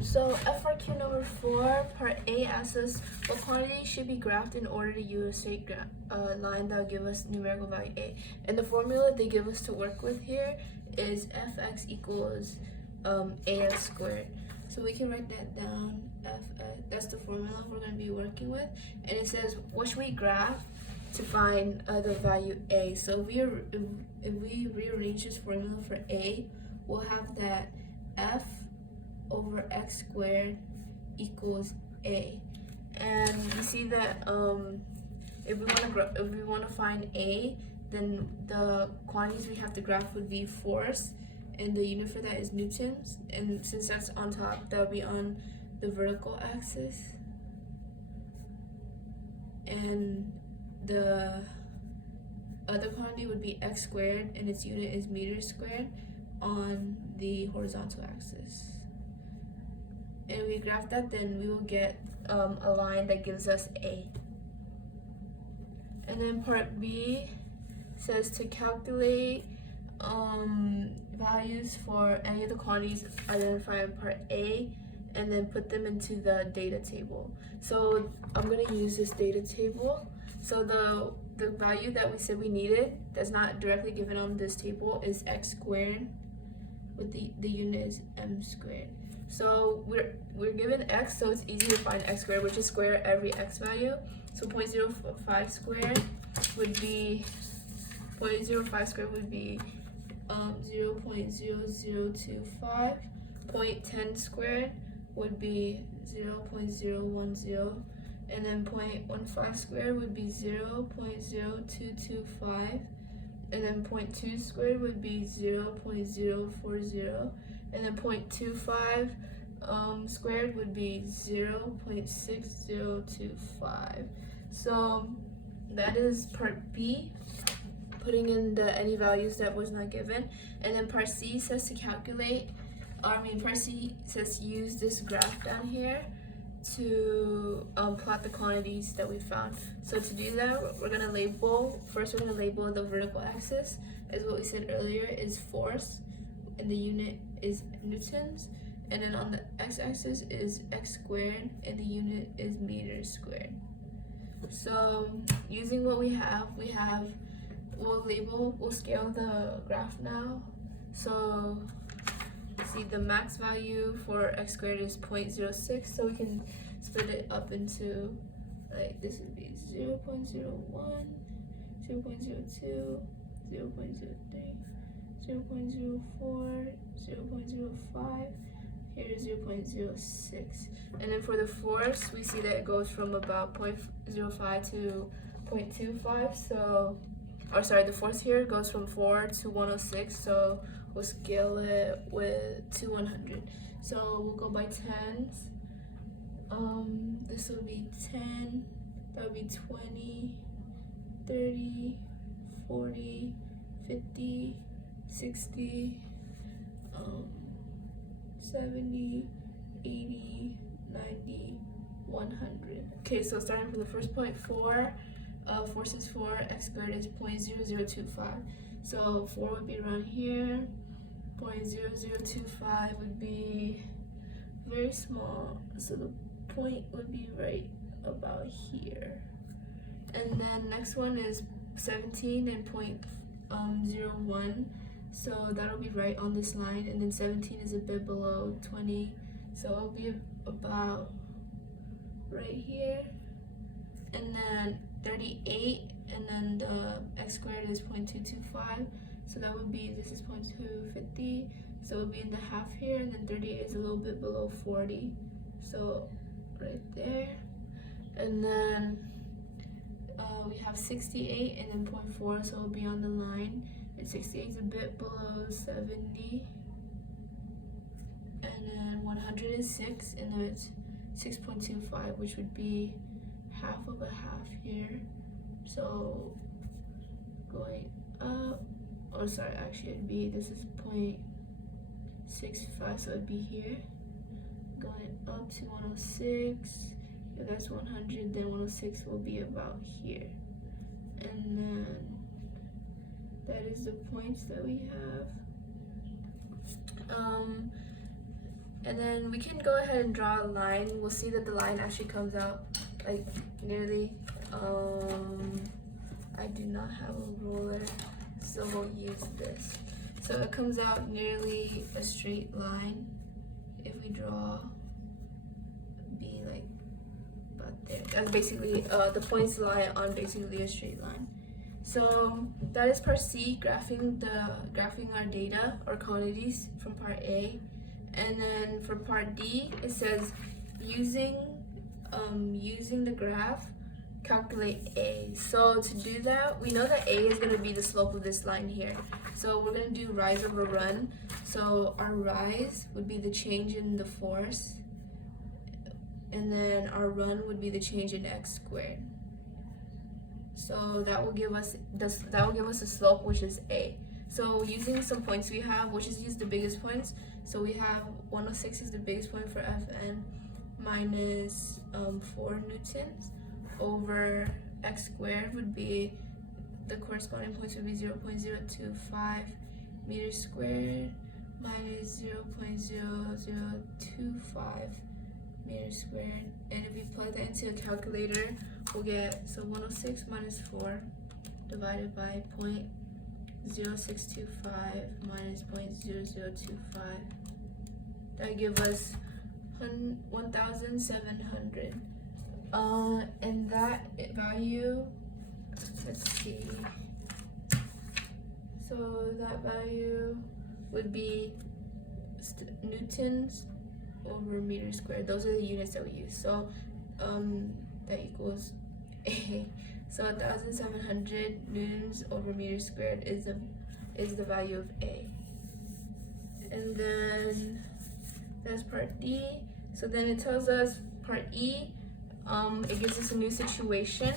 So FRQ number 4, part A asks us what quantity should be graphed in order to use a straight line that will give us numerical value A. And the formula they give us to work with here is fx equals ax squared. So we can write that down. Fx, that's the formula we're going to be working with. And it says what should we graph to find the value A. So if we rearrange this formula for A, we'll have that f over x squared equals A. And you see that if we want to find A, then the quantities we have to graph would be force, and the unit for that is newtons. And since that's on top, that'll be on the vertical axis. And the other quantity would be x squared, and its unit is meters squared on the horizontal axis. And if we graph that, then we will get a line that gives us A. And then part B says to calculate values for any of the quantities identified in part A and then put them into the data table. So I'm going to use this data table. So the value that we said we needed that's not directly given on this table is x squared, with the unit is m squared. So we're given x, so it's easy to find x squared, which is square every x value. So 0.05 squared would be 0.05 squared would be 0.0025. 0.10 squared would be 0.010, and then 0.15 squared would be 0.0225, and then 0.2 squared would be 0.040, and then 0.25 squared would be 0.6025. So that is part B, putting in the any values that was not given. And then part C says to calculate, part C says use this graph down here to plot the quantities that we found. So to do that, we're gonna label the vertical axis, as what we said earlier is force, and the unit is newtons. And then on the x-axis is x squared, and the unit is meters squared. So using what we have, we'll scale the graph now. So see the max value for x squared is 0.06, so we can split it up into, like, this would be 0.01, 0.02, 0.03, 0.04, 0.05, here is 0.06. And then for the force, we see that it goes from about 0.05 to 0.25. So, the force here goes from 4 to 106. So we'll scale it to 100. So we'll go by tens. This will be 10. That would be 20, 30, 40, 50, 60, 70, 80, 90, 100. Okay, so starting from the first point, 4, force is 4, x squared is 0.0025. So 4 would be around here, 0.0025 would be very small, so the point would be right about here. And then next one is 17 and 0.01. So that'll be right on this line, and then 17 is a bit below 20, so it'll be about right here. And then 38, and then the x squared is 0.225, so that would be, this is 0.250, so it would be in the half here, and then 38 is a little bit below 40, so right there. And then we have 68 and then 0.4, so it'll be on the line. And 68 is a bit below 70, and then 106, and then it's 6.25, which would be half of a half here. So going up, actually it'd be, this is 0.65, so it'd be here. Going up to 106, if that's 100, then 106 will be about here. And then that is the points that we have. And then we can go ahead and draw a line. We'll see that the line actually comes out like nearly, I do not have a ruler, so we'll use this. So it comes out nearly a straight line if we draw B like about there. That's basically, the points lie on basically a straight line. So that is part C, graphing our data or quantities from part A. And then for part D, it says using the graph, calculate A. So to do that, we know that A is going to be the slope of this line here. So we're going to do rise over run. So our rise would be the change in the force, and then our run would be the change in x squared. So that will give us a slope, which is A. So using some points we have, which is use the biggest points. So we have 106 is the biggest point for Fn, minus 4 newtons over x squared would be, the corresponding points would be 0.025 meters squared minus 0.0025 meters squared. And if we plug that into a calculator, we'll get, so 106 minus 4 divided by 0.0625 minus 0.0025. That gives us 1,700. And that value, let's see. So that value would be newtons over meters squared. Those are the units that we use. So that equals A. So 1,700 newtons over meters squared is the value of A. And then that's part D. So then it tells us part E, it gives us a new situation.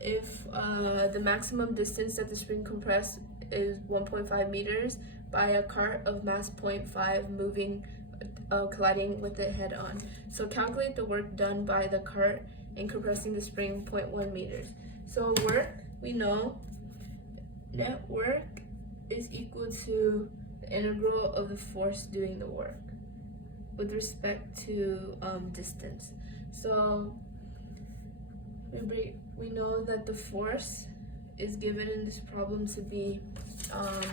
If the maximum distance that the spring compressed is 1.5 meters by a cart of mass 0.5 moving, colliding with it head on. So calculate the work done by the cart in compressing the spring 0.1 meters. So work, we know net work is equal to the integral of the force doing the work with respect to distance. So we know that the force is given in this problem to be,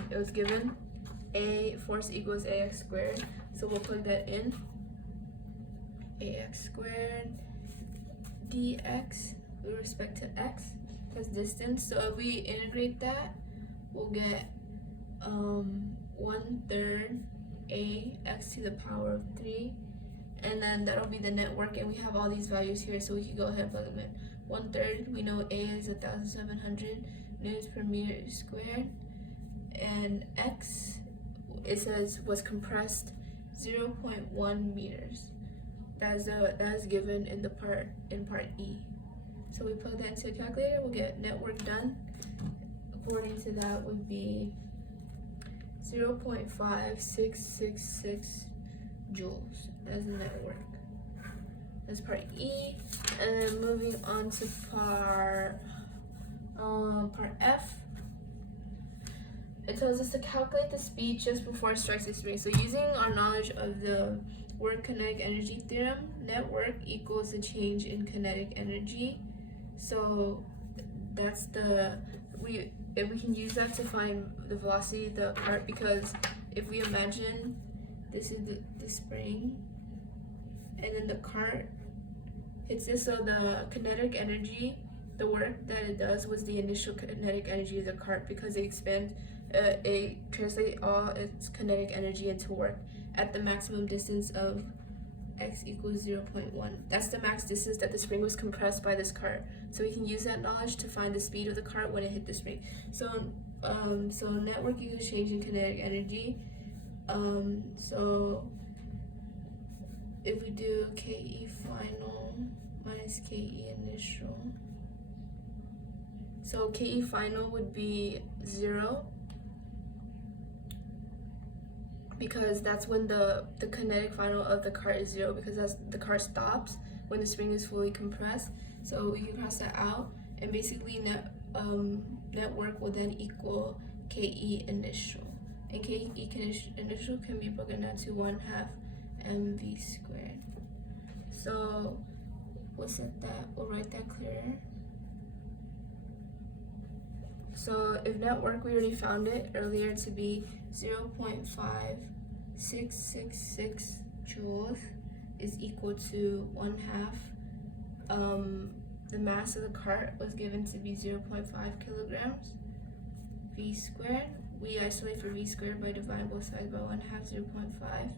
it was given force equals ax squared. So we'll plug that in. Ax squared dx with respect to x as distance. So if we integrate that, we'll get 1/3 ax to the power of 3, and then that'll be the net work. And we have all these values here, so we can go ahead and plug them in. 1/3, we know A is 1,700 newtons per meter squared, and x, it says, was compressed 0.1 meters. That is given in part E. So we plug that into a calculator, we'll get net work done. According to that would be 0.5666 joules as the net work. That's part E. And then moving on to part F. It tells us to calculate the speed just before it strikes the spring. So using our knowledge of the work kinetic energy theorem, net work equals the change in kinetic energy. So that's if we can use that to find the velocity of the cart, because if we imagine this is the spring and then the cart hits this, so the kinetic energy, the work that it does was the initial kinetic energy of the cart, because it translates all its kinetic energy into work at the maximum distance of x equals 0.1. That's the max distance that the spring was compressed by this cart. So we can use that knowledge to find the speed of the cart when it hit the spring. So so net work equals change in kinetic energy. So if we do KE final minus KE initial, so KE final would be 0, because that's when the kinetic final of the cart is 0, because the cart stops when the spring is fully compressed. So we can cross that out, and basically net work will then equal KE initial. and k initial can be broken down to 1/2 mv squared. So we'll set that, we'll write that clearer. So if net work, we already found it earlier to be 0.5666 joules is equal to 1/2. The mass of the cart was given to be 0.5 kilograms. V squared, we isolate for v squared by dividing both sides by 1/2, 0.5.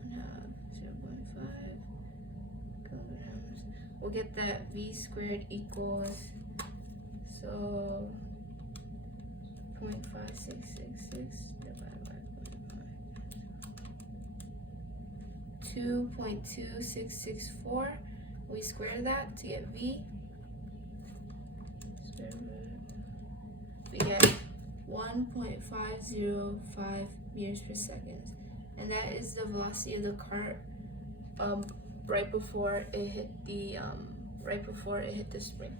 1/2, 0.5 kilograms. We'll get that v squared equals, so 0.5666 divided by 2.2664. We square that to get v. We get 1.505 meters per second, and that is the velocity of the cart right before it hit the spring.